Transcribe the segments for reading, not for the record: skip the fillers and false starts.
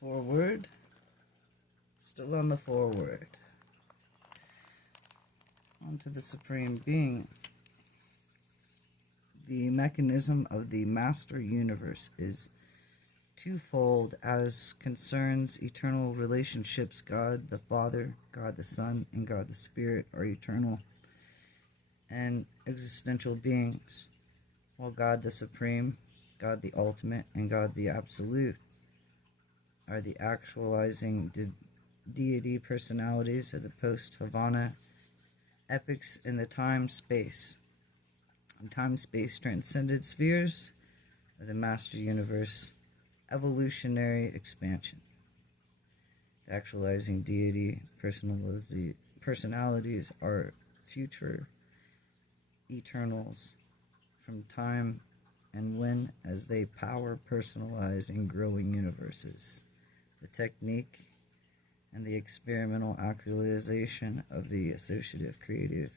Forward. Still on the forward. On to the Supreme Being. The mechanism of the Master Universe is twofold as concerns eternal relationships. God the Father, God the Son, and God the Spirit are eternal and existential beings, while God the Supreme, God the Ultimate, and God the Absolute are the actualizing deity personalities of the post-Havana epics in the time-space. Time-space transcended spheres of the Master Universe evolutionary expansion. The actualizing deity personalities are future eternals from time and when as they power personalize and growing universes. The technique and the experimental actualization of the associative creative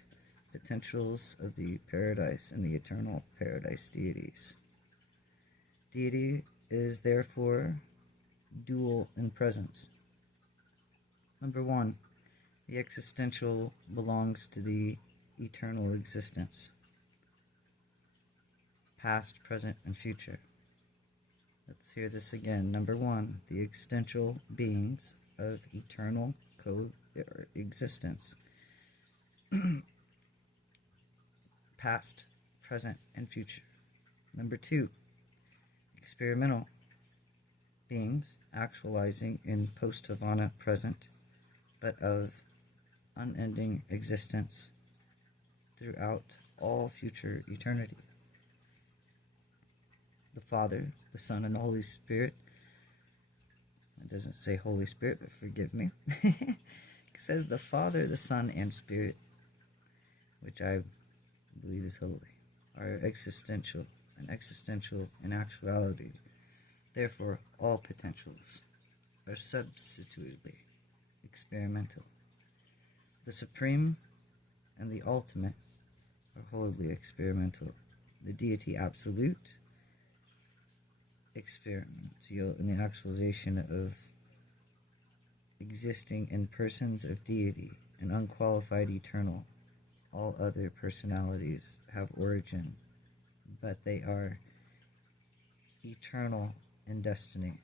potentials of the paradise and the eternal paradise deities. Deity is therefore dual in presence. Number one, the existential belongs to the eternal existence, past, present, and future. Let's hear this again. Number one, the existential beings of eternal coexistence, past, present, and future. Number two, experimental beings actualizing in post-Havana present, but of unending existence throughout all future eternity. The Father, the Son, and the Holy Spirit. It doesn't say Holy Spirit, but forgive me. It says the Father, the Son, and Spirit, which I believe is holy, are existential in actuality. Therefore, all potentials are substitutedly experimental. The Supreme and the Ultimate are wholly experimental. The Deity Absolute, experimental in the actualization of existing in persons of deity and unqualified eternal. All other personalities have origin, but they are eternal in destiny.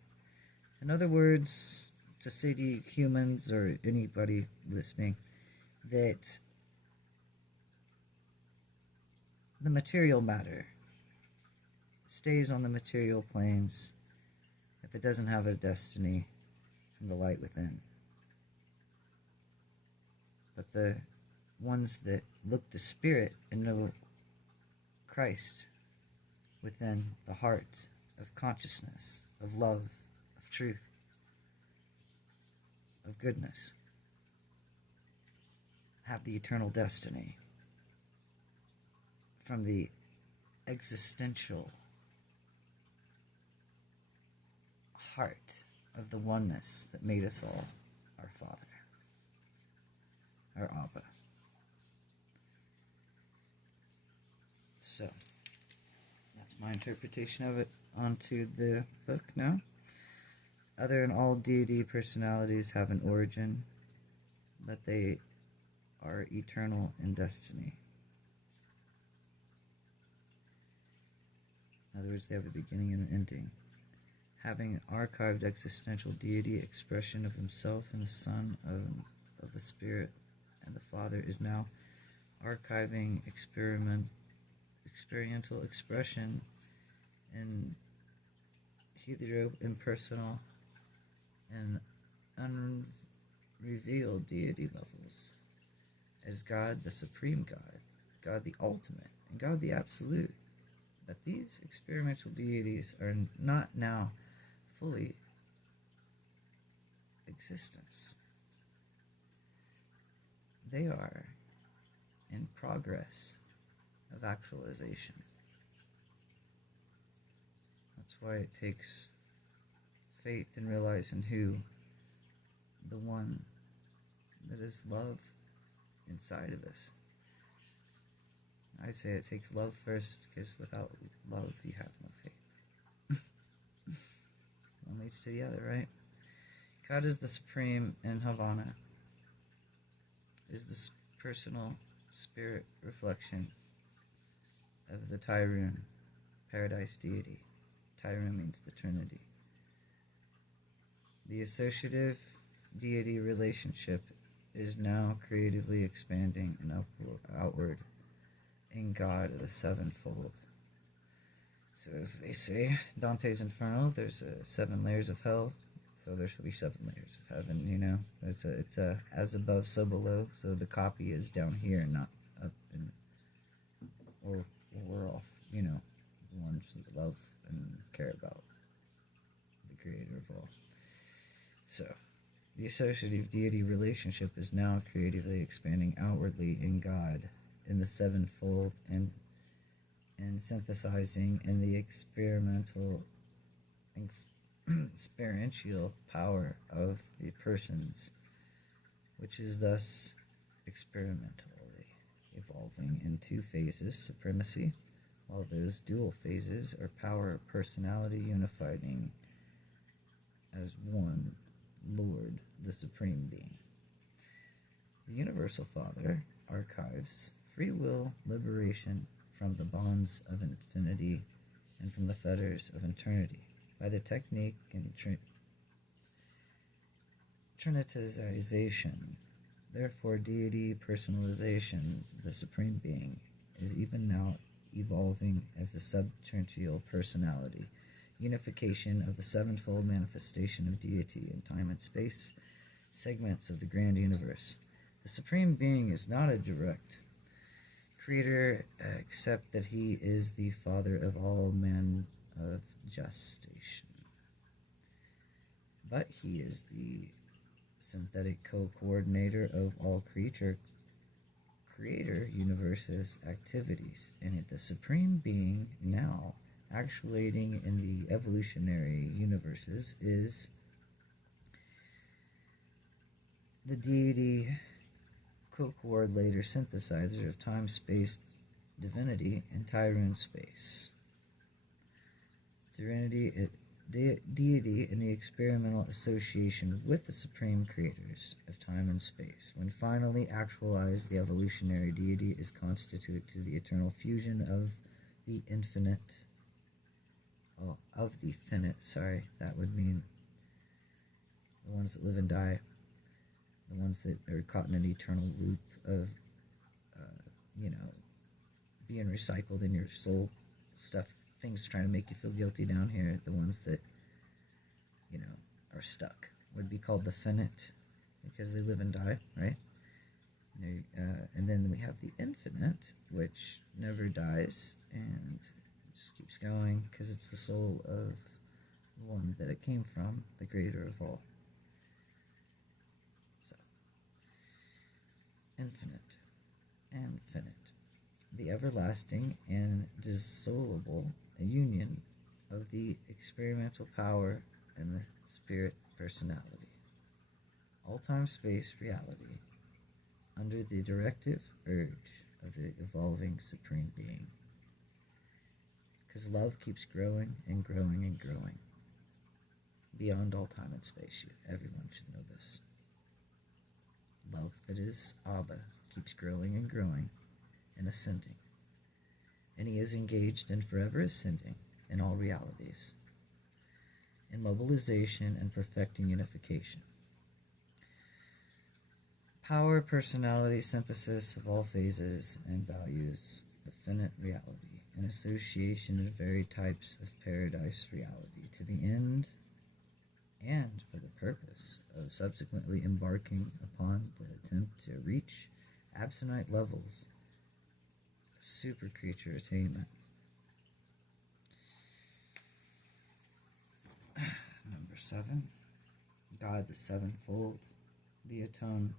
In other words, to say to humans or anybody listening that the material matter stays on the material planes if it doesn't have a destiny from the light within. But the ones that look to spirit and know Christ within the heart of consciousness, of love, of truth, of goodness, have the eternal destiny from the existential heart of the oneness that made us all our Father, our Abba. So, that's my interpretation of it. Onto the book now. Other and all deity personalities have an origin, but they are eternal in destiny. In other words, they have a beginning and an ending. Having an archived existential deity expression of himself and the Son of the Spirit and the Father is now archiving experiential expression in hetero impersonal and unrevealed deity levels as God the Supreme God, God the Ultimate, and God the Absolute. But these experimental deities are not now fully existence. They are in progress of actualization. That's why it takes faith in realizing who the one that is love inside of us. I say it takes love first, because without love you have no faith. One leads to the other, right? God is the supreme in Havana, is the personal spirit reflection of the Tyrone, paradise deity. Tyrone means the Trinity. The associative deity relationship is now creatively expanding and outward in God the sevenfold. So as they say, Dante's Inferno, there's 7 layers of hell, so there shall be 7 layers of heaven, you know. It's a as above, so below, so the copy is down here, not up in, or we're off, you know, the ones that love and care about the creator of all. So, the associative deity relationship is now creatively expanding outwardly in God, in the sevenfold, and synthesizing in the experiential power of the persons, which is thus experimentally evolving in 2 phases, supremacy, while those dual phases are power, personality, unifying as one Lord, the Supreme Being. The Universal Father archives free will liberation from the bonds of infinity and from the fetters of eternity by the technique and trinitization. Therefore, deity personalization, the Supreme Being, is even now evolving as a subterrestrial personality, unification of the sevenfold manifestation of deity in time and space, segments of the grand universe. The Supreme Being is not a direct creator, except that he is the Father of all men of gestation. But he is the synthetic co-coordinator of all creator universe's activities, and the Supreme Being now actuating in the evolutionary universes is the deity co-coordinator synthesizer of time, space, divinity, and Tyrone space. Deity in the experimental association with the supreme creators of time and space. When finally actualized, the evolutionary deity is constituted to the eternal fusion of the infinite. Of the finite, that would mean the ones that live and die, the ones that are caught in an eternal loop of, being recycled in your soul stuff, things trying to make you feel guilty down here, the ones that, are stuck, would be called the finite, because they live and die, right? And then we have the infinite, which never dies, and just keeps going, because it's the soul of the one that it came from, the creator of all. So, infinite, the everlasting and dissoluble union of the experimental power and the spirit personality, all time space reality, under the directive urge of the evolving Supreme Being. Because love keeps growing and growing and growing beyond all time and space. Everyone should know this. Love that is Abba keeps growing and growing and ascending. And he is engaged and forever ascending in all realities, in mobilization and perfecting unification. Power, personality, synthesis of all phases and values of finite reality, an association of varied types of paradise reality to the end and for the purpose of subsequently embarking upon the attempt to reach absonite levels of super creature attainment. Number 7, God the sevenfold, the atone,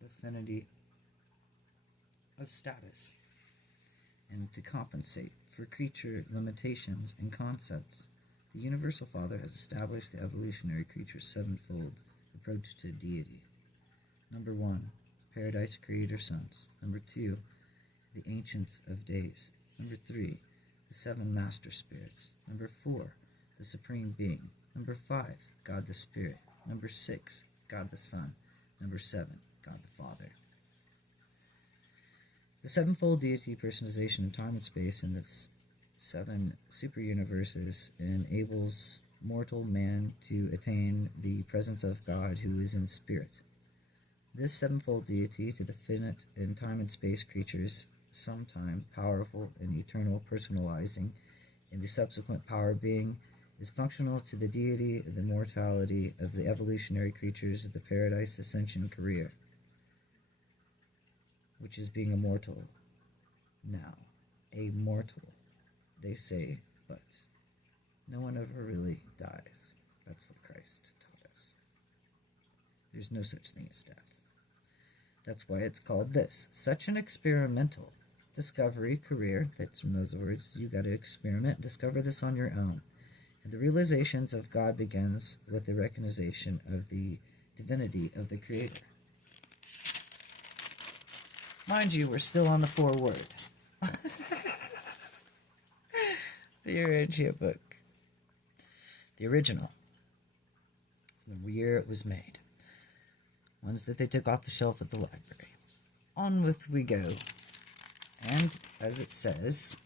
the affinity of status, and to compensate for creature limitations and concepts, the Universal Father has established the evolutionary creature's sevenfold approach to deity. Number 1, Paradise Creator Sons. Number 2, the Ancients of Days. Number 3, the 7 Master Spirits. Number 4, the Supreme Being. Number 5, God the Spirit. Number 6, God the Son. Number 7, God the Father. The sevenfold deity personalization in time and space in the 7 super universes enables mortal man to attain the presence of God who is in spirit. This sevenfold deity to the finite in time and space creatures, sometime powerful and eternal personalizing in the subsequent power being, is functional to the deity of the mortality of the evolutionary creatures of the paradise ascension career, which is being immortal. Now, a mortal, they say, but no one ever really dies. That's what Christ taught us. There's no such thing as death. That's why it's called this. Such an experimental discovery career, that's in those words, you got to experiment, discover this on your own. And the realizations of God begins with the recognition of the divinity of the Creator. Mind you, we're still on the foreword. The Urantia book. The original. The year it was made. Ones that they took off the shelf at the library. On with we go. And, as it says,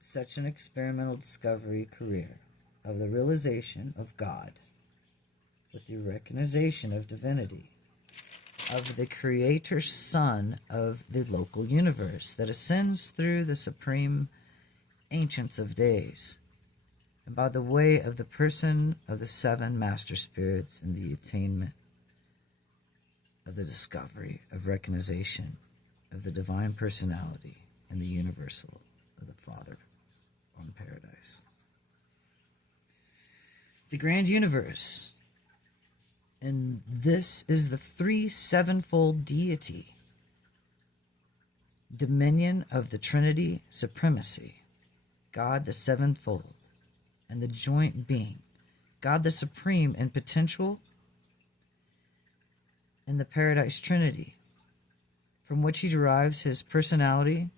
such an experimental discovery career of the realization of God with the recognition of divinity of the Creator Son of the local universe that ascends through the supreme ancients of days, and by the way of the person of the 7 master spirits in the attainment of the discovery of recognition of the divine personality and the universal of the Father on paradise. The grand universe. And this is the 3 sevenfold deity, dominion of the Trinity supremacy, God the sevenfold, and the joint being, God the supreme and potential in the paradise Trinity, from which he derives his personality,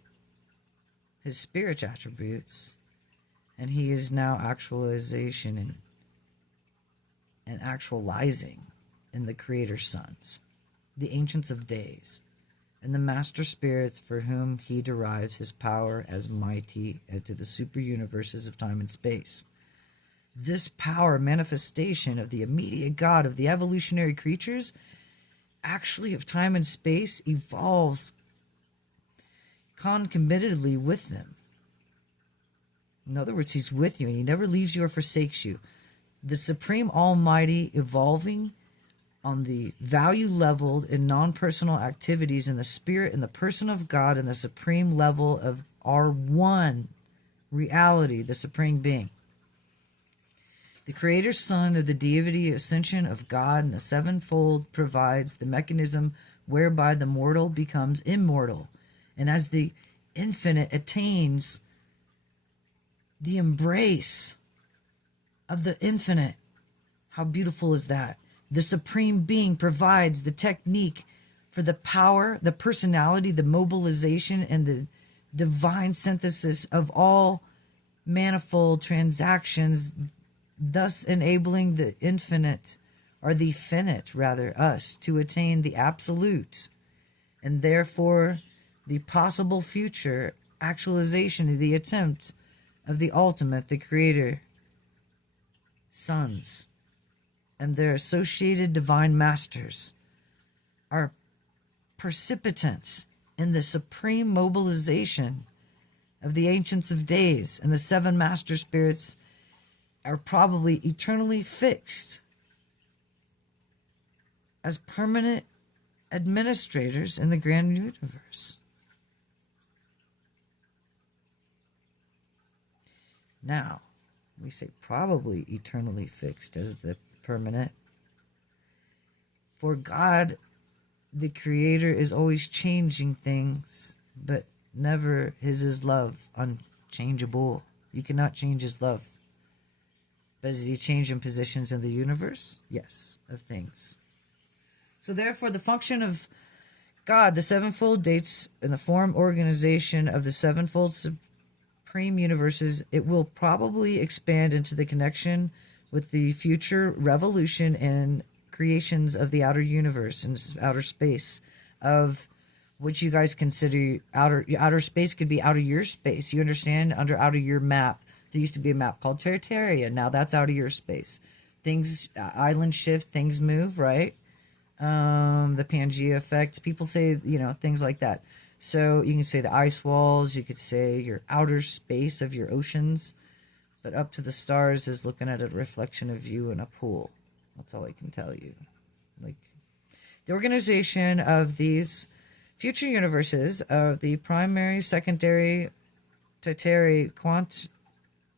his spirit attributes, and he is now actualization and actualizing in the Creator's sons, the ancients of days, and the master spirits for whom he derives his power as mighty into the super universes of time and space. This power manifestation of the immediate God of the evolutionary creatures, actually of time and space, evolves concomitantly with them. In other words, he's with you and he never leaves you or forsakes you. The Supreme Almighty evolving on the value leveled in non-personal activities in the spirit and the person of God and the supreme level of our one reality, the supreme being. The Creator Son of the deity ascension of God and the sevenfold provides the mechanism whereby the mortal becomes immortal, and as the infinite attains the embrace of the infinite. How beautiful is that? The Supreme Being provides the technique for the power, the personality, the mobilization, and the divine synthesis of all manifold transactions, thus enabling the infinite, or the finite, rather, us, to attain the absolute, and therefore the possible future actualization of the attempt of the ultimate, the Creator sons, and their associated divine masters are precipitants in the supreme mobilization of the ancients of days, and the 7 master spirits are probably eternally fixed as permanent administrators in the grand universe. Now, we say probably eternally fixed as the permanent. For God, the Creator, is always changing things, but never his love unchangeable. You cannot change his love. But is he changing positions in the universe? Yes, of things. So therefore, the function of God, the sevenfold dates in the form organization of the sevenfold supreme universes, it will probably expand into the connection with the future revolution and creations of the outer universe and outer space, of what you guys consider outer space. Could be out of your space. You understand? Under out of your map, there used to be a map called Terraria. Now that's out of your space. Things islands shift, things move, right? The Pangea effects. People say, things like that. So you can say the ice walls. You could say your outer space of your oceans. But up to the stars is looking at a reflection of you in a pool. That's all I can tell you. Like, the organization of these future universes of the primary, secondary, tertiary,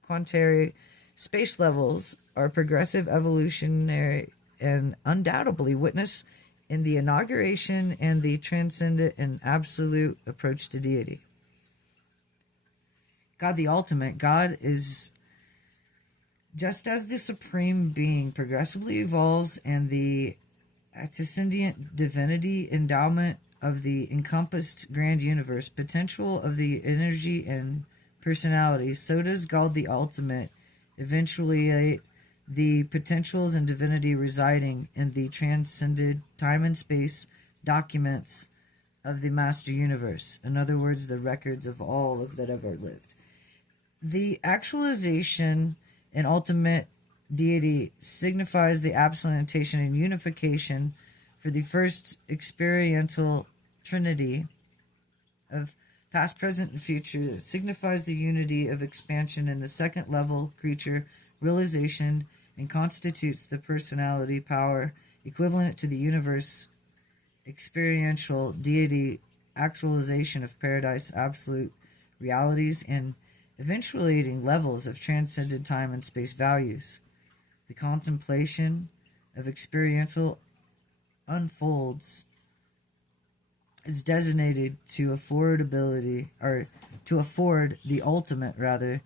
quaternary space levels are progressive, evolutionary, and undoubtedly witness in the inauguration and the transcendent and absolute approach to deity. God, the ultimate. God is just as the supreme being progressively evolves and the antecedent divinity endowment of the encompassed grand universe, potential of the energy and personality, so does God the ultimate eventually the potentials and divinity residing in the transcended time and space documents of the master universe. In other words, the records of all of that ever lived. The actualization and ultimate deity signifies the absolutation and unification for the first experiential trinity of past, present, and future. It signifies the unity of expansion in the second level creature realization and constitutes the personality power equivalent to the universe experiential deity actualization of paradise absolute realities and eventuating levels of transcended time and space values. The contemplation of experiential unfolds is designated to affordability, or to afford the ultimate, rather,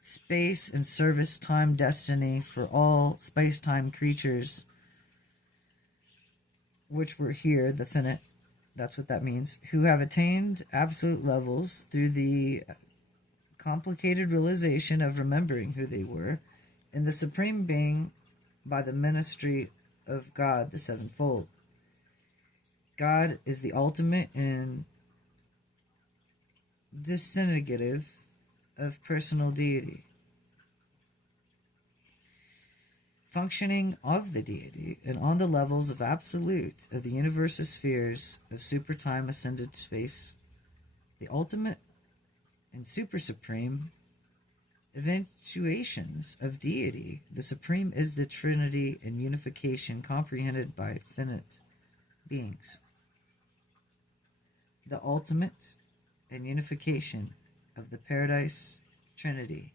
space and service time destiny for all space-time creatures which were here, the finite, that's what that means, who have attained absolute levels through the complicated realization of remembering who they were in the supreme being by the ministry of God the sevenfold. God is the ultimate and disintegrative of personal deity. Functioning of the deity and on the levels of absolute of the universe's spheres of super time ascended space, the ultimate and super supreme eventuations of deity, the supreme is the trinity and unification comprehended by finite beings. The ultimate and unification of the paradise trinity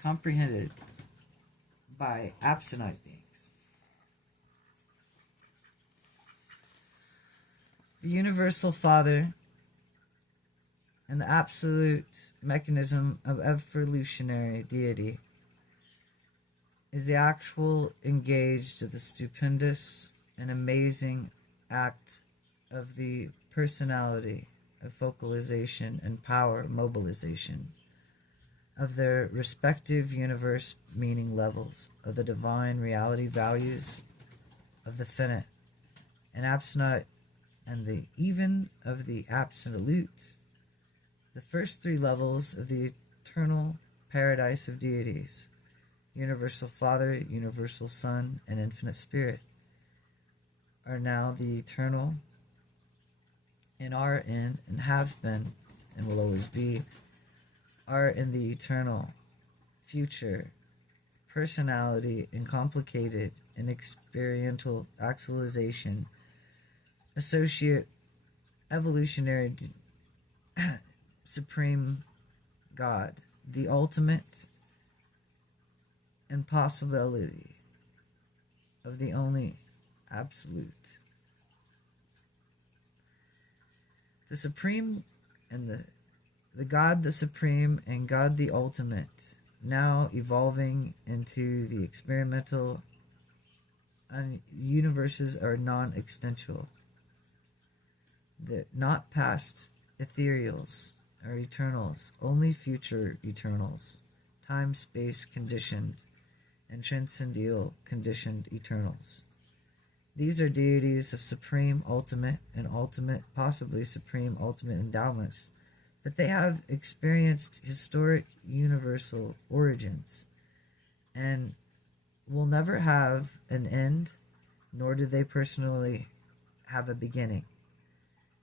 comprehended by absentite beings. The universal Father and the absolute mechanism of evolutionary deity is the actual engaged of the stupendous and amazing act of the personality of focalization and power mobilization of their respective universe meaning levels of the divine reality values of the finite and absolute and the even of the absolute, the first three levels of the eternal paradise of deities, universal Father, universal Son, and infinite Spirit, are now the eternal and are in and have been and will always be, are in the eternal future personality and complicated and experiential actualization associate evolutionary supreme God, the ultimate impossibility of the only absolute. The supreme and the God the supreme and God the ultimate, now evolving into the experimental universes are non-existential, the not past ethereals are eternals, only future eternals, time space conditioned, and transcendental conditioned eternals. These are deities of supreme, ultimate, and ultimate, possibly supreme, ultimate endowments, but they have experienced historic universal origins and will never have an end, nor do they personally have a beginning.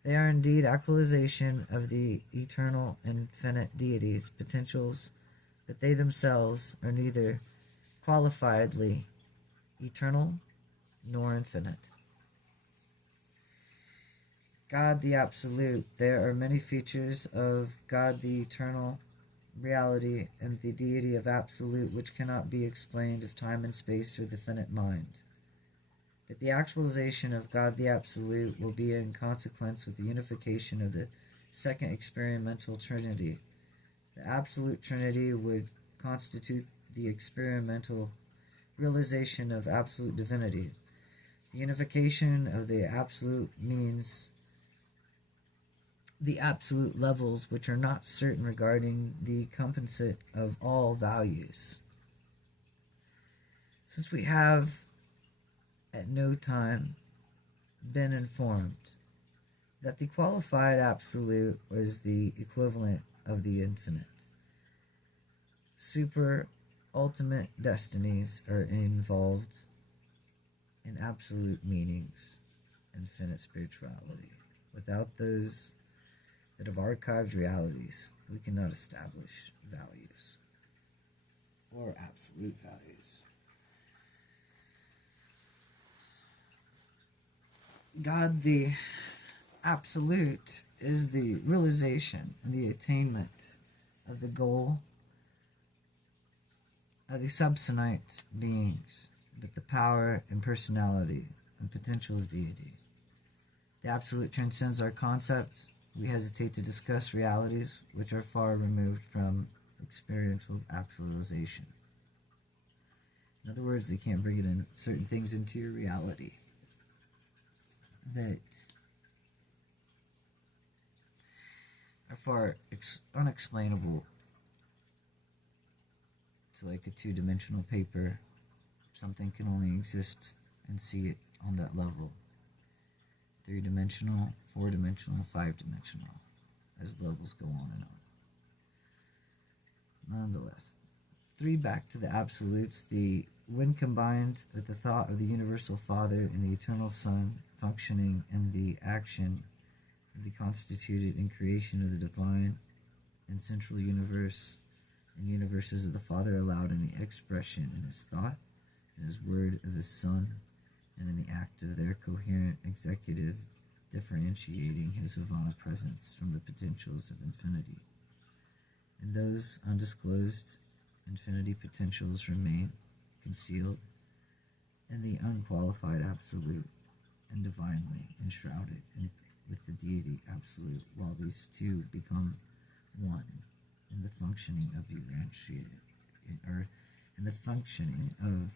They are indeed actualization of the eternal infinite deities' potentials, but they themselves are neither qualifiedly eternal nor infinite. God the Absolute. There are many features of God the Eternal reality and the deity of Absolute which cannot be explained of time and space or the finite mind. But the actualization of God the Absolute will be in consequence with the unification of the second experimental Trinity. The Absolute Trinity would constitute the experimental realization of absolute divinity. The unification of the Absolute means the absolute levels which are not certain regarding the compensate of all values. Since we have at no time been informed that the qualified absolute was the equivalent of the infinite, super ultimate destinies are involved in absolute meanings, infinite spirituality. Without those that have archived realities, we cannot establish values or absolute values. God the Absolute is the realization and the attainment of the goal of the subsonite beings, with the power and personality and potential of deity. The Absolute transcends our concept. We hesitate to discuss realities which are far removed from experiential actualization. In other words, they can't bring it in certain things into your reality that are far unexplainable to like a two-dimensional paper. Something can only exist and see it on that level. Three-dimensional, four-dimensional, five-dimensional, as levels go on and on. Nonetheless, three back to the absolutes. When combined with the thought of the universal Father and the eternal Son functioning in the action of the constituted and creation of the divine and central universe, and universes of the Father allowed in the expression in his thought, in his word of his Son, and in the act of their coherent executive differentiating his Havana presence from the potentials of infinity. And those undisclosed infinity potentials remain concealed in the unqualified absolute and divinely enshrouded with the deity absolute, while these two become one in the functioning of or in the functioning of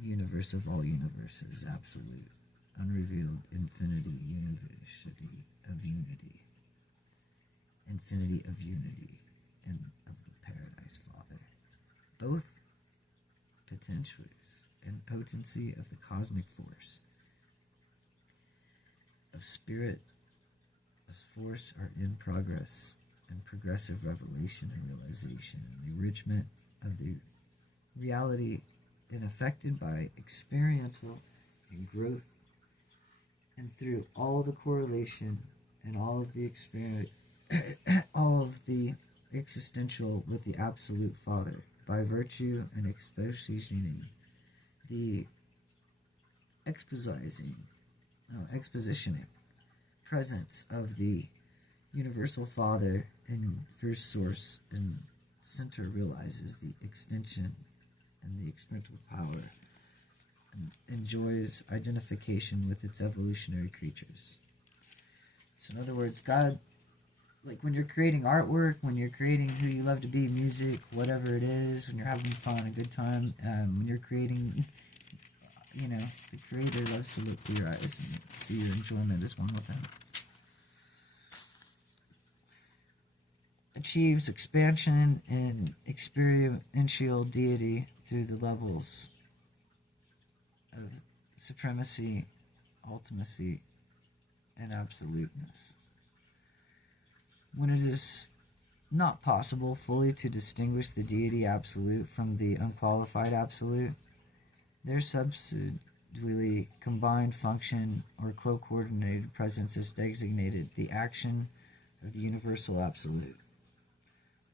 universe of all universes, absolute, unrevealed infinity, university of unity, infinity of unity, and of the paradise Father, both potentials and potency of the cosmic force of spirit of force are in progress and progressive revelation and realization and the enrichment of the reality and affected by experiential and growth, and through all the correlation and all of the experience, all of the existential with the absolute Father, by virtue and expositioning the expositioning presence of the universal Father and first source and center realizes the extension and the experiential power and enjoys identification with its evolutionary creatures. So in other words, God, like when you're creating artwork, when you're creating who you love to be, music, whatever it is, when you're having fun, a good time, when you're creating, the Creator loves to look through your eyes and see your enjoyment as one with Him. achieves expansion in experiential deity through the levels of supremacy, ultimacy, and absoluteness. When it is not possible fully to distinguish the deity absolute from the unqualified absolute, their subsidiarily combined function or co-coordinated presence is designated the action of the universal absolute.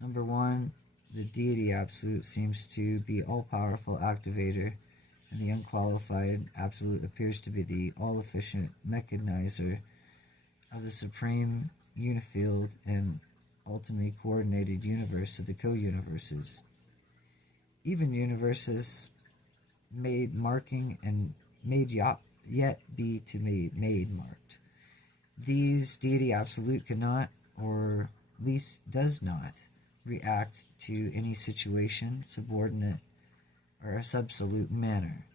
Number one, the deity absolute seems to be all-powerful activator, and the unqualified absolute appears to be the all-efficient mechanizer of the supreme unifield and ultimately coordinated universe of the co-universes. Even universes made marking and made yet be to be made marked. These deity absolute cannot, or at least does not, react to any situation, subordinate, or a absolute manner.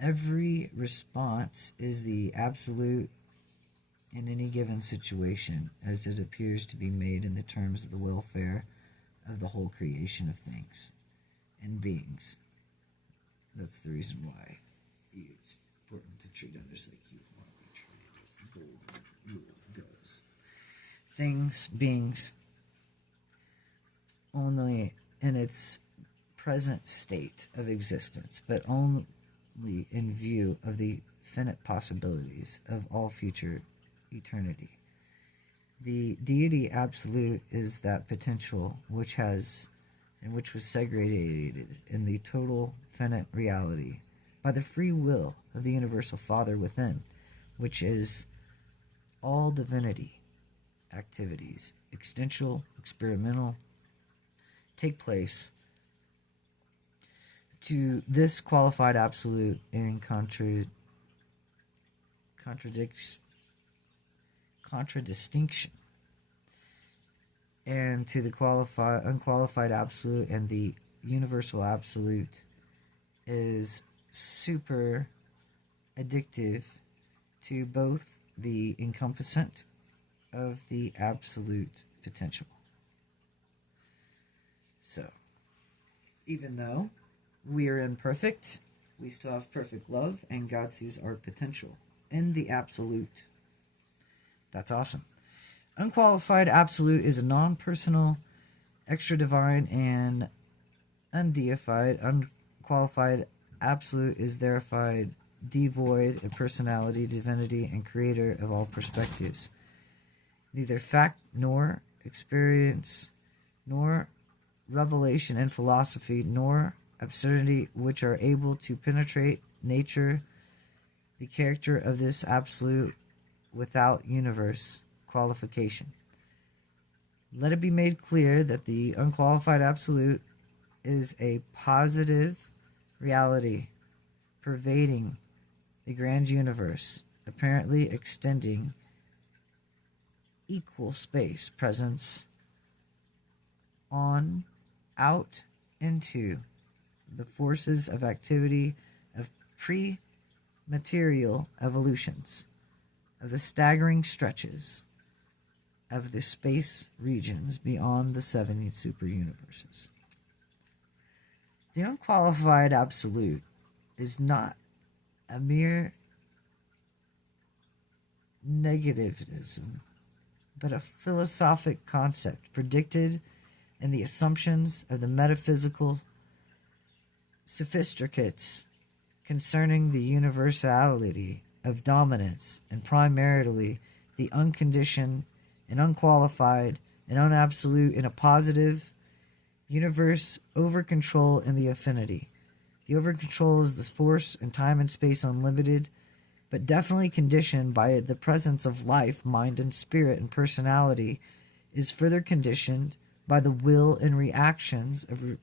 Every response is the absolute in any given situation, as it appears to be made in the terms of the welfare of the whole creation of things and beings. That's the reason why it's important to treat others like you want to be treated, as the golden rule goes. Things, beings, only in its present state of existence, but only in view of the finite possibilities of all future eternity. The deity absolute is that potential which was segregated in the total finite reality by the free will of the universal Father within, which is all divinity activities, existential, experimental, take place to this qualified absolute in contradistinction, and to the unqualified absolute and the universal absolute is super addictive to both the encompassant of the absolute potential. So, even though we are imperfect, we still have perfect love, and God sees our potential in the absolute. That's awesome. Unqualified absolute is a non-personal, extra-divine, and undeified. Unqualified absolute is therefore devoid of personality, divinity, and creator of all perspectives. Neither fact nor experience, nor revelation and philosophy, nor absurdity, which are able to penetrate nature, the character of this absolute without universe qualification. Let it be made clear that the unqualified absolute is a positive reality pervading the grand universe, apparently extending equal space presence on out into the forces of activity of pre-material evolutions, of the staggering stretches of the space regions beyond the 7 super universes. The unqualified absolute is not a mere negativism, but a philosophic concept predicted in the assumptions of the metaphysical sophisticates concerning the universality of dominance, and primarily the unconditioned and unqualified and unabsolute in a positive universe over control in the affinity. The over control is this force in time and space unlimited, but definitely conditioned by the presence of life, mind, and spirit, and personality is further conditioned by the will and reactions of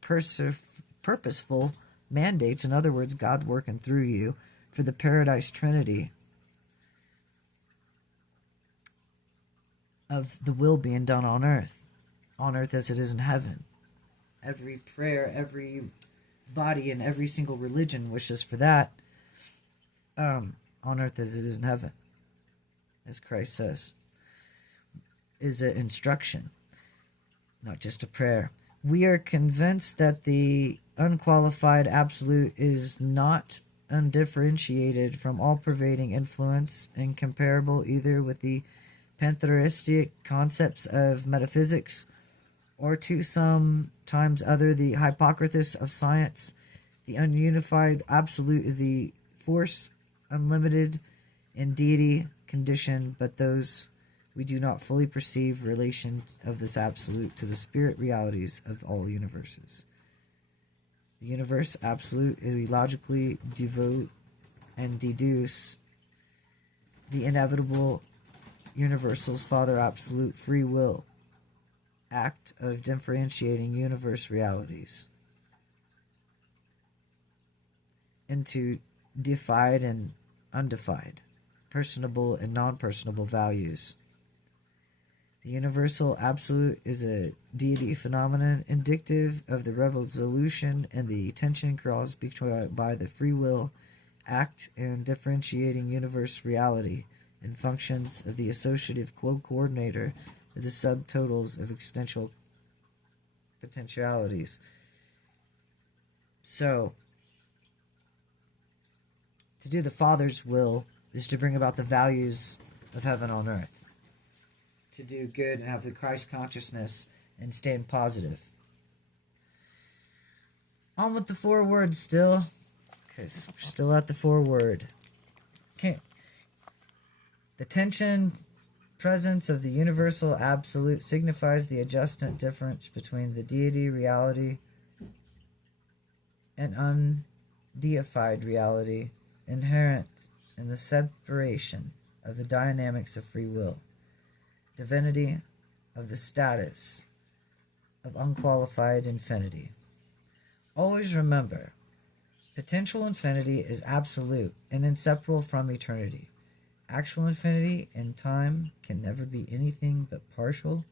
purposeful mandates. In other words, God working through you for the Paradise Trinity of the will being done on earth as it is in heaven. Every prayer, every body, and every single religion wishes for that, on earth as it is in heaven, as Christ says, is an instruction. not just a prayer. We are convinced that the unqualified absolute is not undifferentiated from all pervading influence and comparable either with the pantheistic concepts of metaphysics or to sometimes other the hypocrisis of science. The ununified absolute is the force unlimited in deity condition, but those we do not fully perceive relation of this absolute to the spirit realities of all universes. The universe absolute is we logically devote and deduce the inevitable universal's father absolute free will act of differentiating universe realities into defied and undefied, personable and non-personable values. The universal absolute is a deity phenomenon indicative of the resolution and the tension caused by the free will act and differentiating universe reality and functions of the associative coordinator of the subtotals of existential potentialities. So, to do the Father's will is to bring about the values of heaven on earth. To do good and have the Christ consciousness and stand positive. On with the foreword still, because we're still at the foreword. Okay. The tension presence of the universal absolute signifies the adjustment difference between the deity reality and undeified reality inherent in the separation of the dynamics of free will. Divinity of the status of unqualified infinity. Always remember, potential infinity is absolute and inseparable from eternity. Actual infinity in time can never be anything but partial,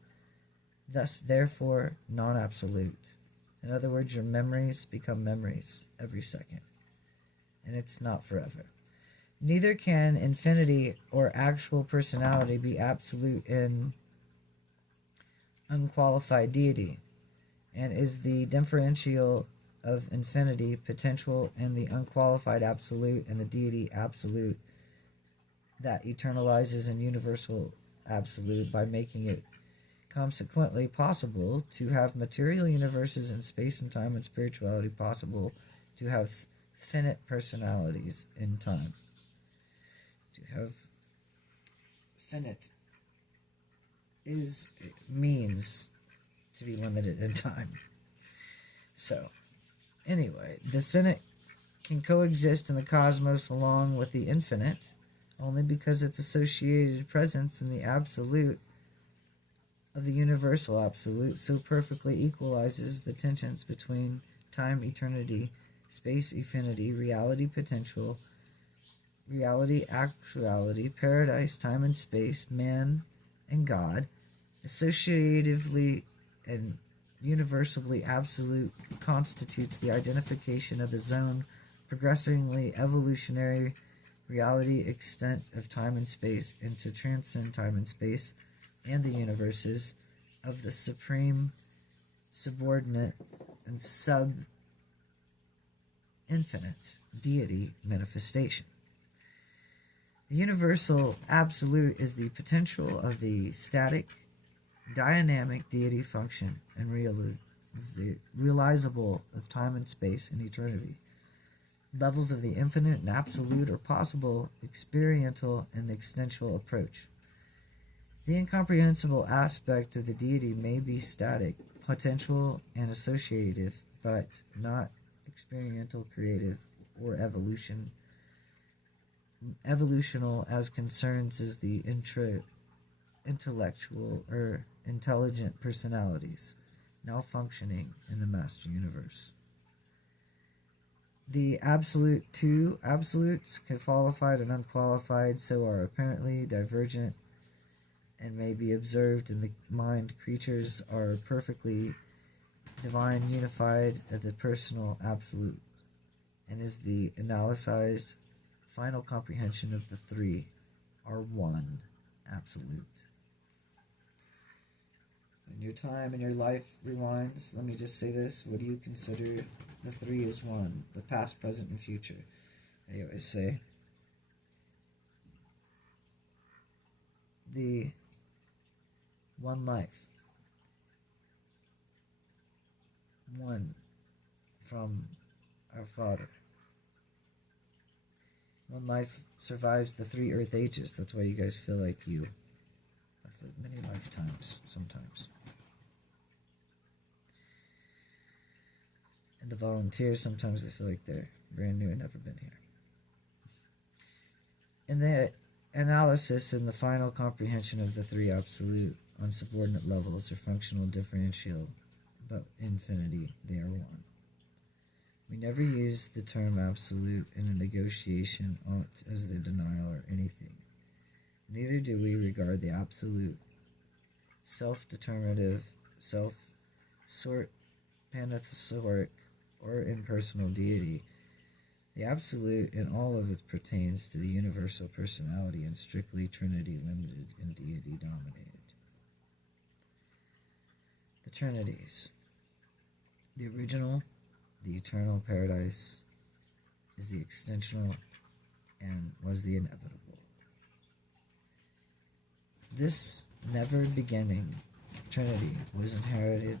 thus therefore non-absolute. In other words, your memories become memories every second, and it's not forever. Neither can infinity or actual personality be absolute in unqualified deity, and is the differential of infinity, potential, and the unqualified absolute and the deity absolute that eternalizes in universal absolute by making it consequently possible to have material universes in space and time and spirituality possible to have finite personalities in time. To have finite means to be limited in time. So, anyway, the finite can coexist in the cosmos along with the infinite only because its associated presence in the absolute of the universal absolute so perfectly equalizes the tensions between time, eternity, space, infinity, reality, potential, reality, actuality, paradise, time and space, man, and God, associatively and universally absolute constitutes the identification of the zone, progressively evolutionary reality extent of time and space, and to transcend time and space and the universes of the supreme, subordinate, and sub-infinite deity manifestation. The universal absolute is the potential of the static, dynamic deity function and realizable of time and space and eternity. Levels of the infinite and absolute are possible, experiential and existential approach. The incomprehensible aspect of the deity may be static, potential, and associative, but not experiential, creative, or evolutional as concerns is the intellectual or intelligent personalities now functioning in the master universe. The two absolutes, qualified and unqualified, so are apparently divergent and may be observed in the mind. Creatures are perfectly divine, unified at the personal absolute, and is the analyzed final comprehension of the three are one absolute. When your time and your life rewinds, let me just say this: what do you consider the three as one? The past, present, and future. They always say the one life, one from our Father. One life survives the three earth ages. That's why you guys feel like you have lived many lifetimes sometimes. And the volunteers, sometimes they feel like they're brand new and never been here. In the analysis and the final comprehension of the three absolute on subordinate levels or functional differential, but infinity, they are one. We never use the term absolute in a negotiation as the denial or anything. Neither do we regard the absolute self-determinative, self-sort, pantheistic, or impersonal deity. The absolute in all of it pertains to the universal personality and strictly Trinity limited and deity dominated. The Trinities. The original, the eternal paradise, is the extensional and was the inevitable. This never beginning Trinity was inherited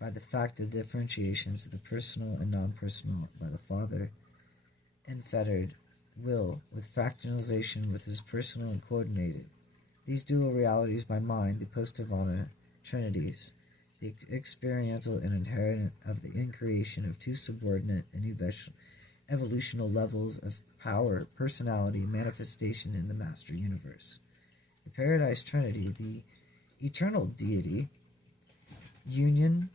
by the fact of differentiations of the personal and non-personal by the Father, and fettered will with fractionalization with his personal and coordinated. These dual realities by mind, the post-Nirvana Trinities, the experiential and inherent of the increation of two subordinate and evolutional levels of power, personality, manifestation in the master universe. The Paradise Trinity, the eternal deity, union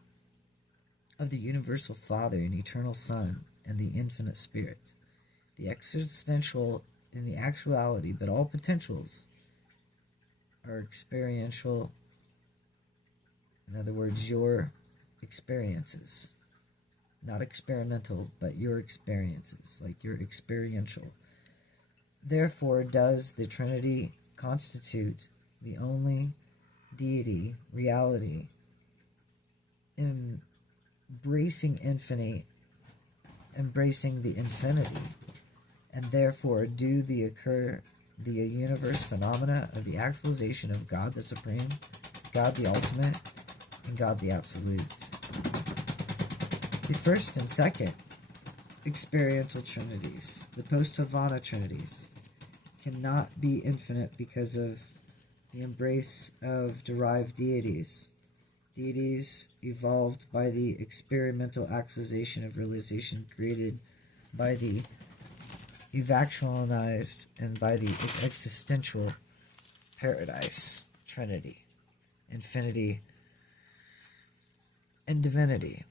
of the universal Father and eternal Son and the infinite Spirit. The existential in the actuality, but all potentials are experiential. In other words, your experiences. Not experimental, but your experiences, like your experiential. Therefore, does the Trinity constitute the only deity, reality, embracing infinity, embracing the infinity, and therefore do the universe phenomena of the actualization of God the Supreme, God the Ultimate, and God the Absolute. The first and second experiential trinities, the post-Nirvana trinities, cannot be infinite because of the embrace of derived deities. Deities evolved by the experimental actualization of realization created by the evacualized and by the existential paradise, Trinity, infinity, and divinity,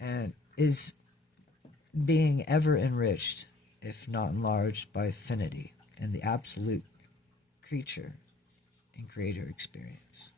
and is being ever enriched, if not enlarged, by affinity and the absolute creature and creator experience.